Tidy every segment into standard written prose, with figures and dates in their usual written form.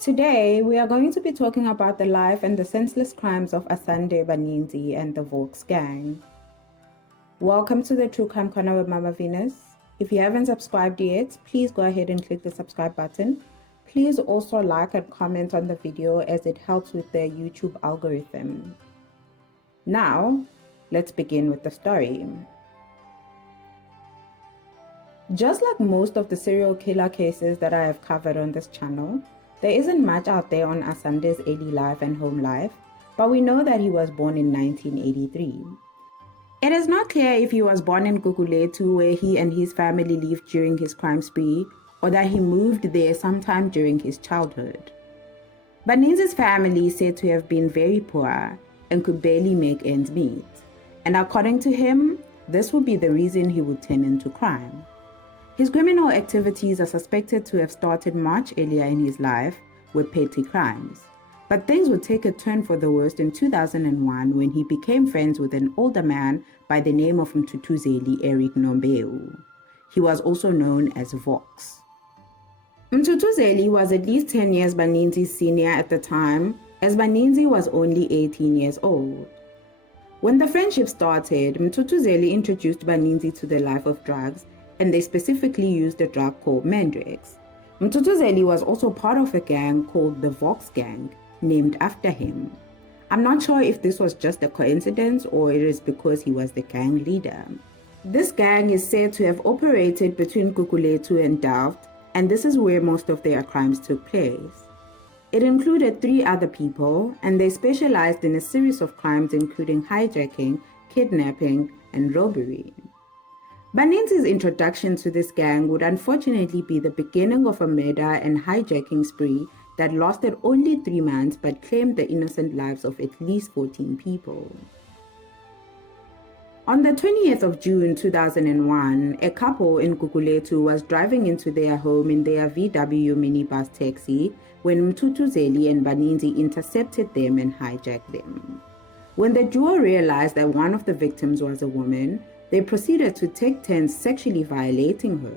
Today, we are going to be talking about the life and the senseless crimes of Asande Baninzi and the Voks Gang. Welcome to the True Crime Corner with Mama Venus. If you haven't subscribed yet, please go ahead and click the subscribe button. Please also like and comment on the video as it helps with the YouTube algorithm. Now, let's begin with the story. Just like most of the serial killer cases that I have covered on this channel, there isn't much out there on Asande's early life and home life, but we know that he was born in 1983. It is not clear if he was born in Gugulethu, where he and his family lived during his crime spree, or that he moved there sometime during his childhood. Baninzi's family is said to have been very poor and could barely make ends meet, and according to him, this would be the reason he would turn into crime. His criminal activities are suspected to have started much earlier in his life with petty crimes, but things would take a turn for the worst in 2001 when he became friends with an older man by the name of Mthutuzeli Eric Nombeu. He was also known as Voks. Mthutuzeli was at least 10 years Baninzi's senior at the time, as Baninzi was only 18 years old. When the friendship started, Mthutuzeli introduced Baninzi to the life of drugs, and they specifically used a drug called Mandrex. Mthutuzeli was also part of a gang called the Voks Gang, named after him. I'm not sure if this was just a coincidence or it is because he was the gang leader. This gang is said to have operated between Gugulethu and Delft, and this is where most of their crimes took place. It included 3 other people, and they specialized in a series of crimes including hijacking, kidnapping, and robbery. Baninzi's introduction to this gang would unfortunately be the beginning of a murder and hijacking spree that lasted only 3 months but claimed the innocent lives of at least 14 people. On the 20th of June 2001, a couple in Gugulethu was driving into their home in their VW minibus taxi when Mthutuzeli and Baninzi intercepted them and hijacked them. When the duo realized that one of the victims was a woman, they proceeded to take turns sexually violating her.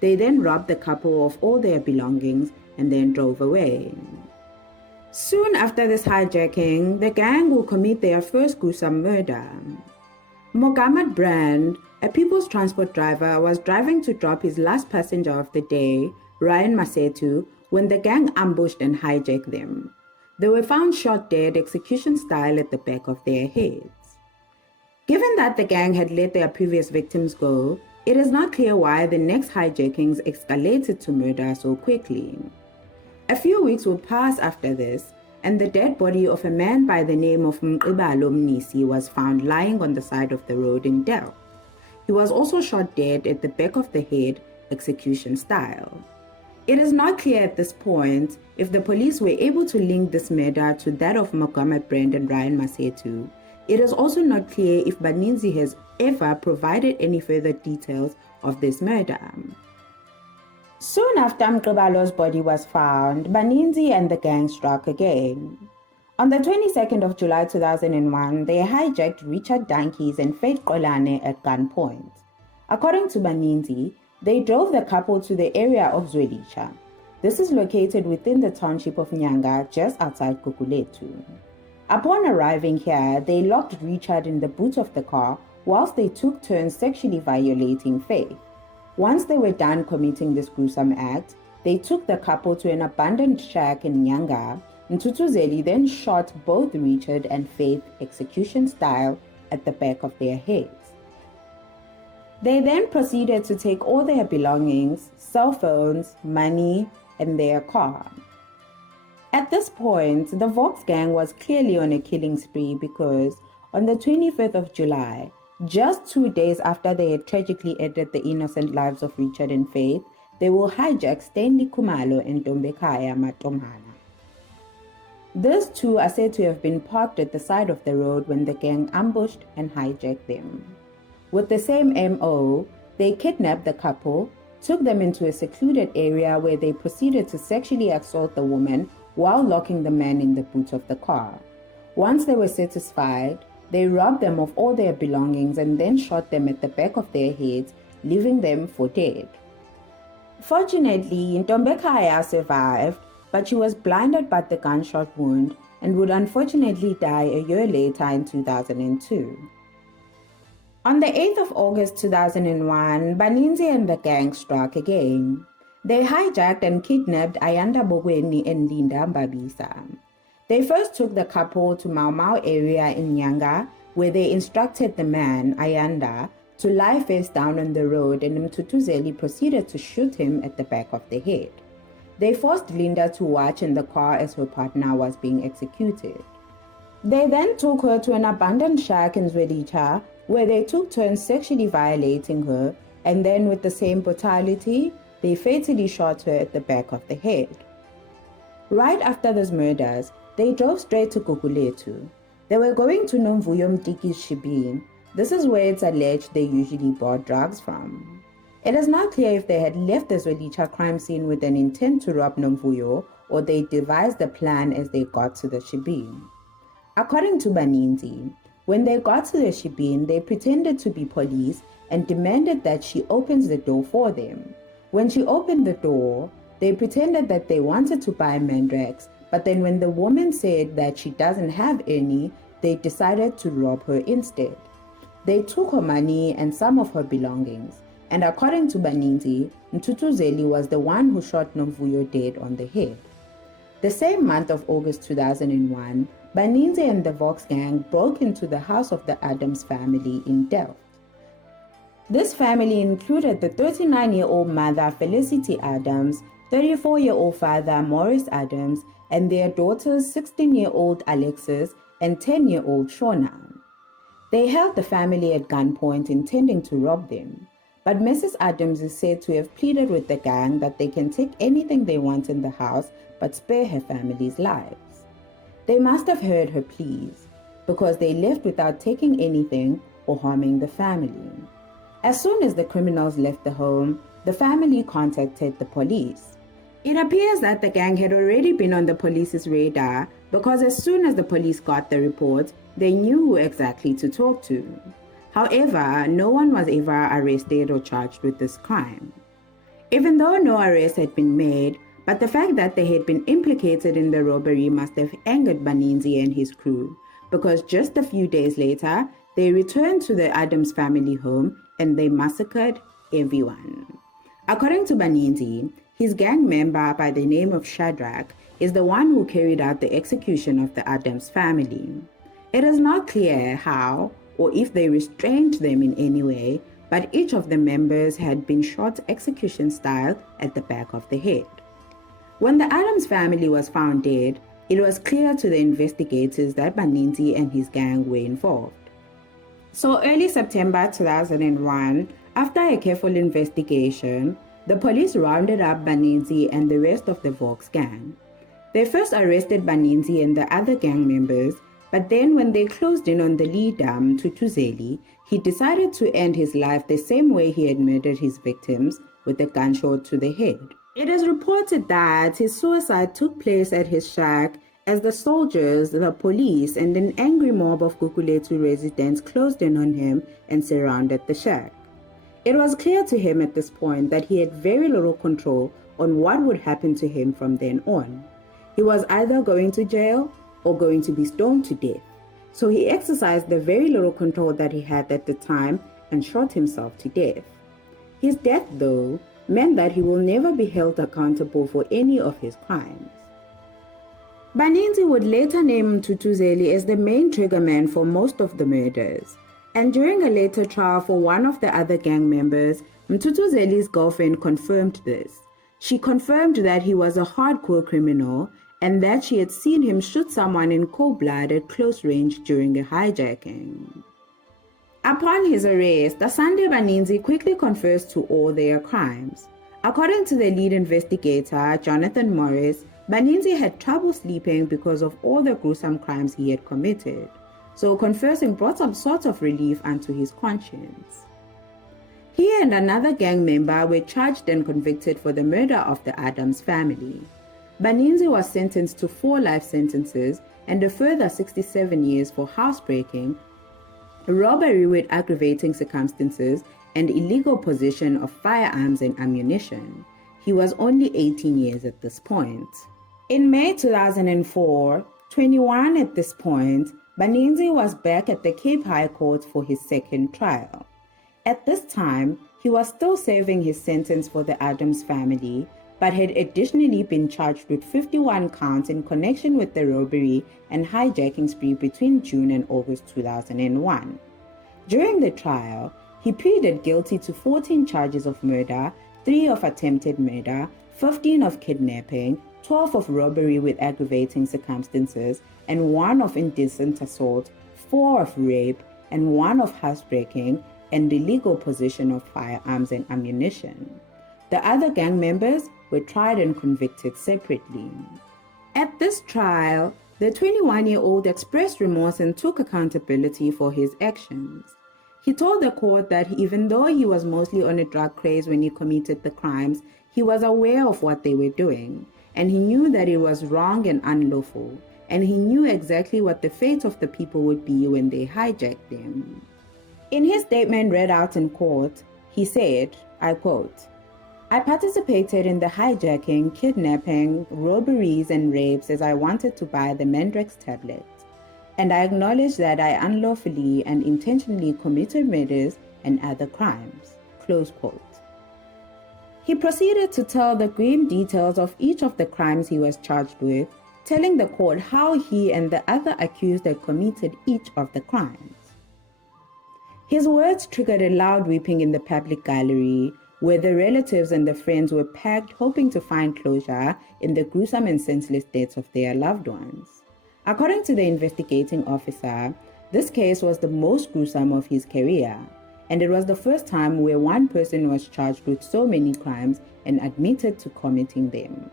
They then robbed the couple of all their belongings and then drove away. Soon after this hijacking, the gang will commit their first gruesome murder. Mogammed Brand, a People's Transport driver, was driving to drop his last passenger of the day, Ryan Masetu, when the gang ambushed and hijacked them. They were found shot dead execution style at the back of their heads. Given that the gang had let their previous victims go, it is not clear why the next hijackings escalated to murder so quickly. A few weeks would pass after this, and the dead body of a man by the name of Mnisi was found lying on the side of the road in Delft. He was also shot dead at the back of the head, execution style. It is not clear at this point if the police were able to link this murder to that of Mogammed Brand and Ryan Masetu. It is also not clear if Baninzi has ever provided any further details of this murder. Soon after Mqibalo's body was found, Baninzi and the gang struck again. On the 22nd of July 2001, they hijacked Richard Dankies and Faith Qolane at gunpoint. According to Baninzi, they drove the couple to the area of Zwelitsha. This is located within the township of Nyanga, just outside Gugulethu. Upon arriving here, they locked Richard in the boot of the car whilst they took turns sexually violating Faith. Once they were done committing this gruesome act, they took the couple to an abandoned shack in Nyanga, and Mthutuzeli then shot both Richard and Faith execution style at the back of their heads. They then proceeded to take all their belongings, cell phones, money, and their car. At this point, the Voks Gang was clearly on a killing spree because on the 25th of July, just 2 days after they had tragically ended the innocent lives of Richard and Faith, they will hijack Stanley Khumalo and Ntombekaya Matomhala. These two are said to have been parked at the side of the road when the gang ambushed and hijacked them. With the same MO, they kidnapped the couple, took them into a secluded area where they proceeded to sexually assault the woman while locking the man in the boot of the car. Once they were satisfied, they robbed them of all their belongings and then shot them at the back of their heads, leaving them for dead. Fortunately, Ntombekaya survived, but she was blinded by the gunshot wound and would unfortunately die a year later in 2002. On the 8th of August 2001, Baninzi and the gang struck again. They hijacked and kidnapped Ayanda Bogweni and Linda Mbabisa. They first took the couple to Mau Mau area in Nyanga, where they instructed the man, Ayanda, to lie face down on the road, and Mtutuzeli proceeded to shoot him at the back of the head. They forced Linda to watch in the car as her partner was being executed. They then took her to an abandoned shack in Zwedicha, where they took turns sexually violating her, and then with the same brutality, they fatally shot her at the back of the head. Right after those murders, they drove straight to Gugulethu. They were going to Nomvuyo Mtiki's shebeen. This is where it's alleged they usually bought drugs from. It is not clear if they had left the Zwedicha crime scene with an intent to rob Nomvuyo, or they devised a plan as they got to the shebeen. According to Baninzi, when they got to the shebeen, they pretended to be police and demanded that she opens the door for them. When she opened the door, they pretended that they wanted to buy mandrax, but then when the woman said that she doesn't have any, they decided to rob her instead. They took her money and some of her belongings, and according to Baninzi, Mtutuzeli was the one who shot Nomvuyo dead on the head. The same month of August 2001, Baninzi and the Voks Gang broke into the house of the Adams family in Delft. This family included the 39-year-old mother Felicity Adams, 34-year-old father Maurice Adams, and their daughters 16-year-old Alexis and 10-year-old Shona. They held the family at gunpoint intending to rob them, but Mrs. Adams is said to have pleaded with the gang that they can take anything they want in the house but spare her family's lives. They must have heard her pleas, because they left without taking anything or harming the family. As soon as the criminals left the home, the family contacted the police. It appears that the gang had already been on the police's radar, because as soon as the police got the report, they knew who exactly to talk to. However, no one was ever arrested or charged with this crime. Even though no arrests had been made, but the fact that they had been implicated in the robbery must have angered Baninzi and his crew, because just a few days later, they returned to the Adams family home and they massacred everyone. According to Baninzi, his gang member by the name of Shadrach is the one who carried out the execution of the Adams family. It is not clear how or if they restrained them in any way, but each of the members had been shot execution style at the back of the head. When the Adams family was found dead, it was clear to the investigators that Baninzi and his gang were involved. So early September 2001, after a careful investigation, the police rounded up Baninzi and the rest of the Voks Gang. They first arrested Baninzi and the other gang members, but then when they closed in on the leader, Mtutuzeli, he decided to end his life the same way he had murdered his victims, with a gunshot to the head. It is reported that his suicide took place at his shack as the soldiers, the police, and an angry mob of Gugulethu residents closed in on him and surrounded the shack. It was clear to him at this point that he had very little control on what would happen to him from then on. He was either going to jail or going to be stoned to death, so he exercised the very little control that he had at the time and shot himself to death. His death, though, meant that he will never be held accountable for any of his crimes. Baninzi would later name Mtutuzeli as the main triggerman for most of the murders, and during a later trial for one of the other gang members, Mtutuzeli's girlfriend confirmed this. She confirmed that he was a hardcore criminal and that she had seen him shoot someone in cold blood at close range during a hijacking. Upon his arrest, Asande Baninzi quickly confessed to all their crimes. According to the lead investigator, Jonathan Morris, Baninzi had trouble sleeping because of all the gruesome crimes he had committed, so confessing brought some sort of relief unto his conscience. He and another gang member were charged and convicted for the murder of the Adams family. Baninzi was sentenced to 4 life sentences and a further 67 years for housebreaking, robbery with aggravating circumstances, and illegal possession of firearms and ammunition. He was only 18 years at this point. In May 2004, 21 at this point, Baninzi was back at the Cape High Court for his second trial. At this time, he was still serving his sentence for the Adams family, but had additionally been charged with 51 counts in connection with the robbery and hijacking spree between June and August 2001. During the trial, he pleaded guilty to 14 charges of murder, 3 of attempted murder, 15 of kidnapping, 12 of robbery with aggravating circumstances, and 1 of indecent assault, 4 of rape, and 1 of housebreaking, and illegal possession of firearms and ammunition. The other gang members were tried and convicted separately. At this trial, the 21-year-old expressed remorse and took accountability for his actions. He told the court that even though he was mostly on a drug craze when he committed the crimes, he was aware of what they were doing, and he knew that it was wrong and unlawful, and he knew exactly what the fate of the people would be when they hijacked them. In his statement read out in court, he said, I quote, "I participated in the hijacking, kidnapping, robberies, and rapes as I wanted to buy the Mandrex tablet, and I acknowledge that I unlawfully and intentionally committed murders and other crimes." Close quote. He proceeded to tell the grim details of each of the crimes he was charged with, telling the court how he and the other accused had committed each of the crimes. His words triggered a loud weeping in the public gallery, where the relatives and the friends were packed hoping to find closure in the gruesome and senseless deaths of their loved ones. According to the investigating officer, this case was the most gruesome of his career, and it was the first time where one person was charged with so many crimes and admitted to committing them.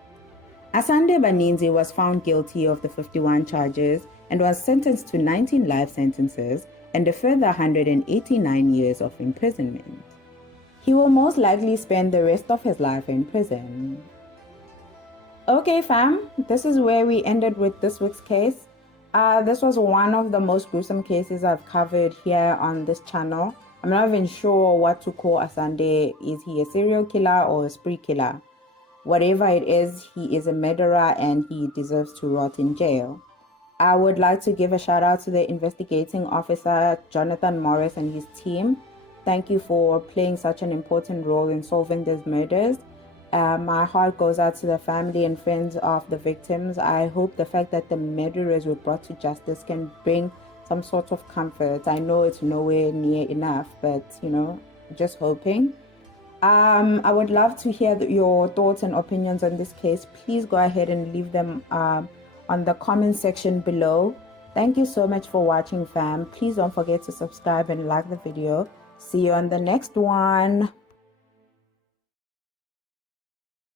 Asande Baninzi was found guilty of the 51 charges and was sentenced to 19 life sentences and a further 189 years of imprisonment. He will most likely spend the rest of his life in prison. Okay fam, this is where we ended with this week's case. This was one of the most gruesome cases I've covered here on this channel. I'm not even sure what to call Asande. Is he a serial killer or a spree killer? Whatever it is, he is a murderer and he deserves to rot in jail. I would like to give a shout out to the investigating officer, Jonathan Morris, and his team. Thank you for playing such an important role in solving these murders. My heart goes out to the family and friends of the victims. I hope the fact that the murderers were brought to justice can bring some sort of comfort. I know it's nowhere near enough, but just hoping. I would love to hear your thoughts and opinions on this case. Please go ahead and leave them on the comment section below. Thank you so much for watching, fam. Please don't forget to subscribe and like the video. See you on the next one.